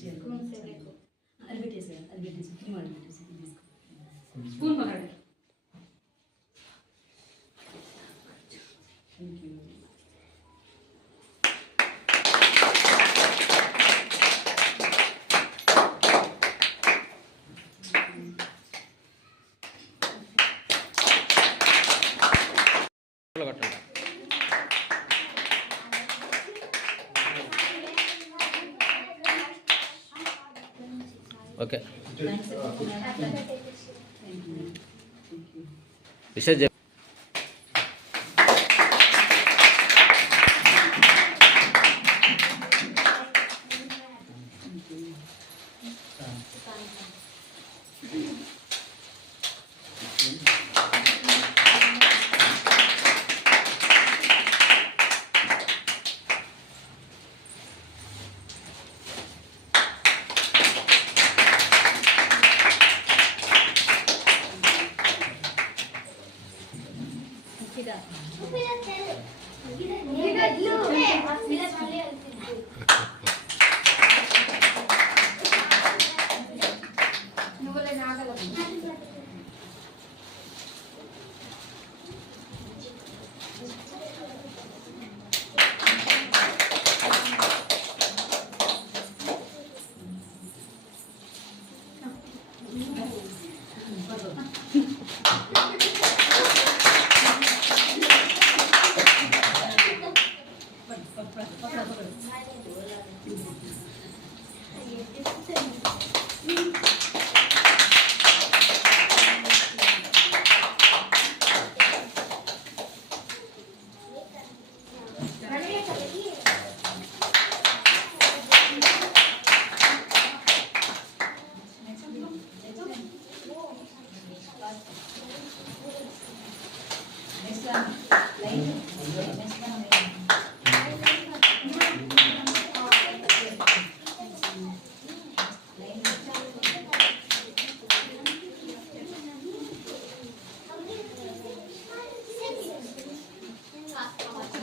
చేయాలి. అది పెట్టేసి అది పెట్టేసి క్రీమ్ అది పెట్టేసి ఇది తీసుకో. ఓకే థ్యాంక్స్ థ్యాంక్ యూ విషయం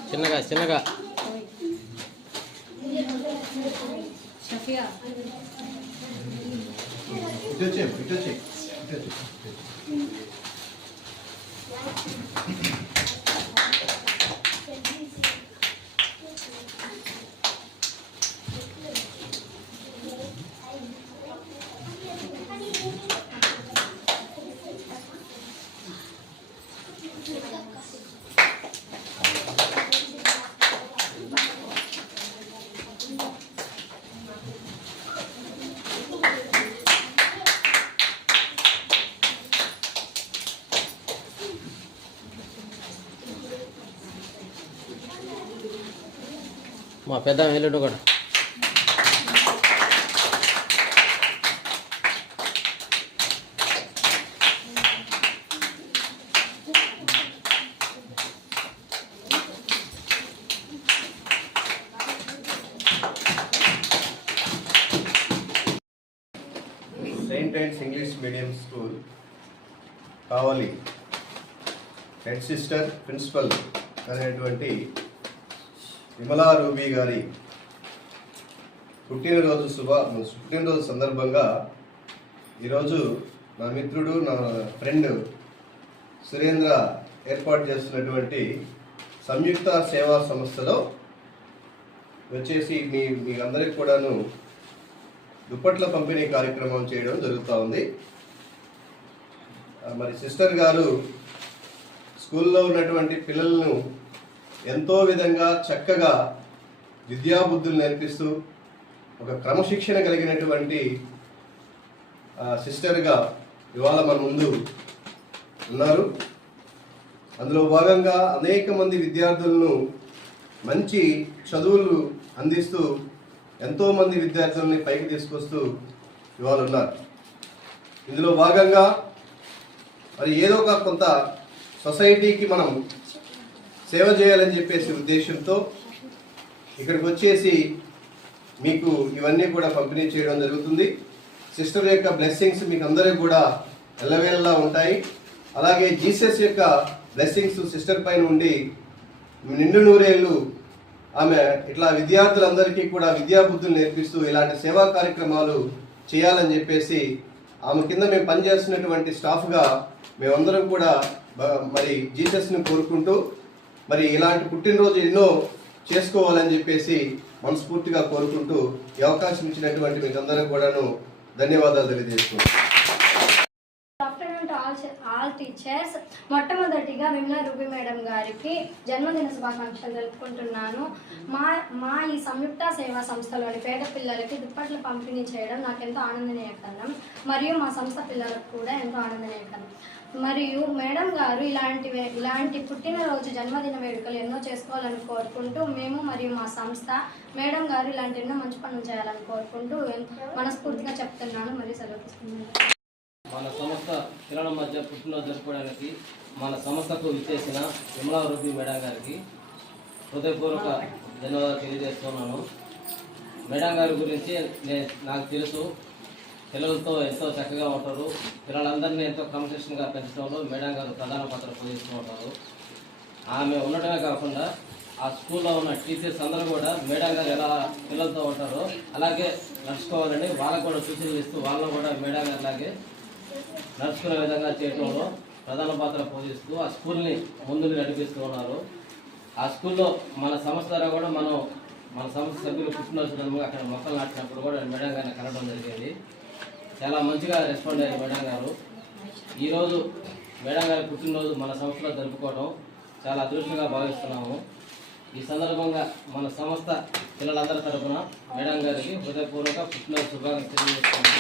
చిన్నగా చిన్నగా. ఇటు వచ్చే ఇటు వచ్చే ఇటు వచ్చే మా పెద్ద ఎల్లుండి కూడా. Saint Ann's English medium school కావాలి హెడ్ సిస్టర్ ప్రిన్సిపల్ అనేటువంటి విమలా రూబీ గారి పుట్టినరోజు శుభ పుట్టినరోజు సందర్భంగా ఈరోజు నా మిత్రుడు నా ఫ్రెండ్ సురేంద్ర ఏర్పాటు చేస్తున్నటువంటి సంయుక్త సేవా సంస్థలో వచ్చేసి మీ మీ అందరికి కూడాను దుప్పట్ల పంపిణీ కార్యక్రమం చేయడం జరుగుతూ ఉంది. మరి సిస్టర్ గారు స్కూల్లో ఉన్నటువంటి పిల్లలను ఎంతో విధంగా చక్కగా విద్యాబుద్ధులు నేర్పిస్తూ ఒక క్రమశిక్షణ కలిగినటువంటి సిస్టర్గా ఇవాళ మన ముందు ఉన్నారు. అందులో భాగంగా అనేక మంది విద్యార్థులను మంచి చదువులు అందిస్తూ ఎంతోమంది విద్యార్థులని పైకి తీసుకొస్తూ ఇవాళ ఉన్నారు. ఇందులో భాగంగా మరి ఏదో ఒక కొంత సొసైటీకి మనం సేవ చేయాలని చెప్పేసి ఉద్దేశంతో ఇక్కడికి వచ్చేసి మీకు ఇవన్నీ కూడా పంపిణీ చేయడం జరుగుతుంది. సిస్టర్ యొక్క బ్లెస్సింగ్స్ మీకు అందరికి కూడా ఎల్లవేళలా ఉంటాయి. అలాగే జీసస్ యొక్క బ్లెస్సింగ్స్ సిస్టర్ పైన ఉండి నిండు నూరేళ్ళు ఆమె ఇట్లా విద్యార్థులందరికీ కూడా విద్యాబుద్ధులు నేర్పిస్తూ ఇలాంటి సేవా కార్యక్రమాలు చేయాలని చెప్పేసి ఆమె కింద మేము పనిచేస్తున్నటువంటి స్టాఫ్గా మేమందరం కూడా మరి జీసస్ని కోరుకుంటూ మరి ఇలాంటి పుట్టినరోజు ఎన్నో చేసుకోవాలని చెప్పేసి మనస్ఫూర్తిగా కోరుకుంటూ ఈ అవకాశం ఇచ్చినటువంటి మీకు అందరం కూడాను ధన్యవాదాలు తెలియజేస్తున్నాను. ఆల్ టీచర్స్ మొట్టమొదటిగా విమలా రూబీ మేడం గారికి జన్మదిన శుభాకాంక్షలు తెలుపుకుంటున్నాను. మా మా ఈ సంయుక్త సేవా సంస్థలోని పేద పిల్లలకి దుప్పట్లు పంపిణీ చేయడం నాకు ఎంతో ఆనందనీయకరం మరియు మా సంస్థ పిల్లలకు కూడా ఎంతో ఆనందనీయకరం. మరియు మేడం గారు ఇలాంటి ఇలాంటి పుట్టినరోజు జన్మదిన వేడుకలు ఎన్నో చేసుకోవాలని కోరుకుంటూ మేము మరియు మా సంస్థ మేడం గారు ఇలాంటి ఎన్నో మంచి పనులు చేయాలని కోరుకుంటూ మనస్ఫూర్తిగా చెప్తున్నాను. మరియు సెలవుస్తున్నాను మన సంస్థ పిల్లల మధ్య పుట్టినరోజు జరుపుకోవడానికి మన సంస్థకు విచ్చేసిన విమలా మేడం గారికి హృదయపూర్వక ధన్యవాదాలు తెలియజేస్తున్నాను. మేడం గారి గురించి నాకు తెలుసు. పిల్లలతో ఎంతో చక్కగా ఉంటారు. పిల్లలందరినీ ఎంతో క్రమశిక్షణగా పెంచడంలో మేడం గారు ప్రధాన పాత్ర పోషిస్తూ ఉంటారు. ఆమె ఉండటమే కాకుండా ఆ స్కూల్లో ఉన్న టీచర్స్ అందరూ కూడా మేడం గారు ఎలా పిల్లలతో ఉంటారో అలాగే నడుచుకోవాలని వాళ్ళకు కూడా సూచనలు ఇస్తూ వాళ్ళు కూడా మేడం గారు అలాగే నడుచుకునే విధంగా చేయడంలో ప్రధాన పాత్ర పోషిస్తూ ఆ స్కూల్ని ముందుని నడిపిస్తూ ఉన్నారు. ఆ స్కూల్లో మన సంస్థ ద్వారా కూడా మనం మన సంస్థ సభ్యులు పుట్టినరోజు అక్కడ మొక్కలు నాటినప్పుడు కూడా మేడం గారిని కలవడం జరిగింది. చాలా మంచిగా రెస్పాండ్ అయ్యారు మేడం గారు. ఈరోజు మేడం గారి పుట్టినరోజు మన సంస్థలో జరుపుకోవడం చాలా అదృష్టంగా భావిస్తున్నాము. ఈ సందర్భంగా మన సంస్థ పిల్లలందరి తరఫున మేడం గారికి హృదయపూర్వక పుట్టినరోజు శుభాకాంక్షలు తెలియజేస్తున్నాము.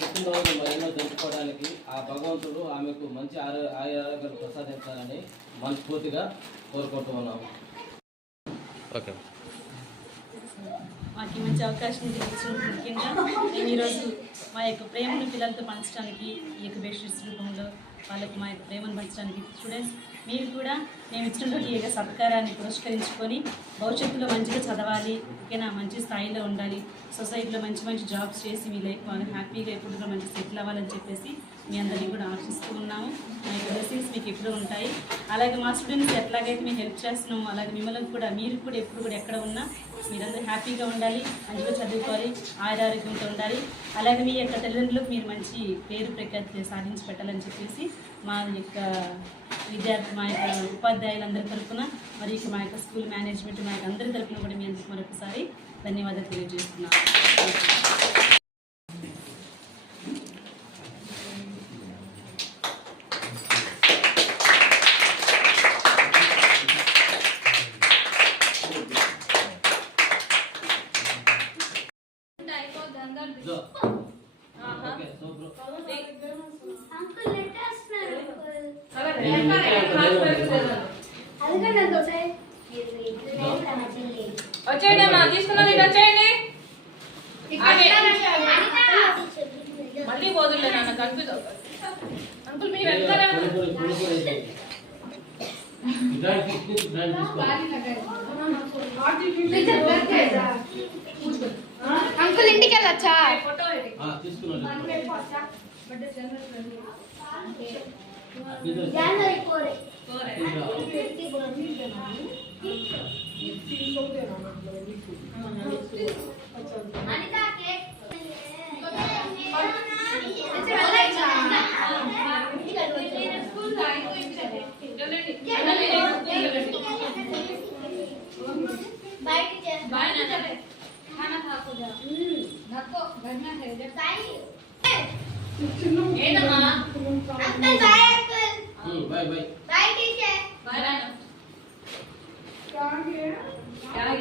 పుట్టినరోజు మరెన్నో జరుపుకోవడానికి ఆ భగవంతుడు ఆమెకు మంచి ఆరో ఆరోగ్యాలు ప్రసాదించాలని మనస్ఫూర్తిగా కోరుకుంటూ ఉన్నాము. ఓకే. మాకు మంచి అవకాశం ఇచ్చినందుకు ముఖ్యంగా నేను ఈరోజు మా యొక్క ప్రేమను పిల్లలతో పంచడానికి ఈ యొక్క బెడ్షీట్స్ రూపంలో వాళ్ళకి మా యొక్క ప్రేమను పంచడానికి స్టూడెంట్స్ మీరు కూడా మేము ఇచ్చినటువంటి ఈ యొక్క సత్కారాన్ని పురస్కరించుకొని భవిష్యత్తులో మంచిగా చదవాలి ఓకేనా? మంచి స్థాయిలో ఉండాలి సొసైటీలో మంచి మంచి జాబ్స్ చేసి మీ లైఫ్ వాళ్ళు హ్యాపీగా ఎప్పుడు మంచి సెటిల్ అవ్వాలని చెప్పేసి మీ అందరినీ కూడా ఆశిస్తూ ఉన్నాము. బ్లెస్సింగ్స్ మీకు ఇప్పుడు ఉంటాయి. అలాగే మా స్టూడెంట్స్ ఎట్లాగైతే మేము హెల్ప్ చేస్తున్నాము అలాగే మిమ్మల్ని కూడా మీరు కూడా ఎప్పుడు కూడా ఎక్కడ ఉన్నా మీరందరూ హ్యాపీగా ఉండాలి మంచిగా చదువుకోవాలి ఆయురారోగ్యంతో ఉండాలి. అలాగే మీ యొక్క తల్లిదండ్రులకు మీరు మంచి పేరు ప్రఖ్యాతి సాధించి పెట్టాలని చెప్పేసి మా యొక్క విద్యార్థి మా యొక్క ఉపాధ్యాయులందరి తరఫున మరి మా యొక్క స్కూల్ మేనేజ్మెంట్ మా యొక్క అందరి తరఫున కూడా మీ అందరికీ మరొకసారి ధన్యవాదాలు తెలియజేస్తున్నాను. వచ్చేయండి అమ్మా తీసుకున్నది ఇటు వచ్చేయండి. మళ్ళీ పోదులే నాన్న కన్ఫ్యూజ్ అవుతారు అంకుల్ మీ వెనకాలే పొడి పొడి పొడి పొడి అంకుల్ ఇంటికి వెళ్ళొచ్చా ఫోటో ఆ, తీసుకున్నాను bye bye bye teacher bye bye क्या है क्या है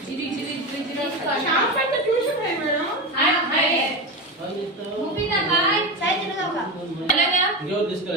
जीरी जीरी जीरी जीरी शाम पर तो ट्यूशन है मैडम हाय हाय मूवी ना बाय चाय चला जाऊँगा अलग है जो डिस्कस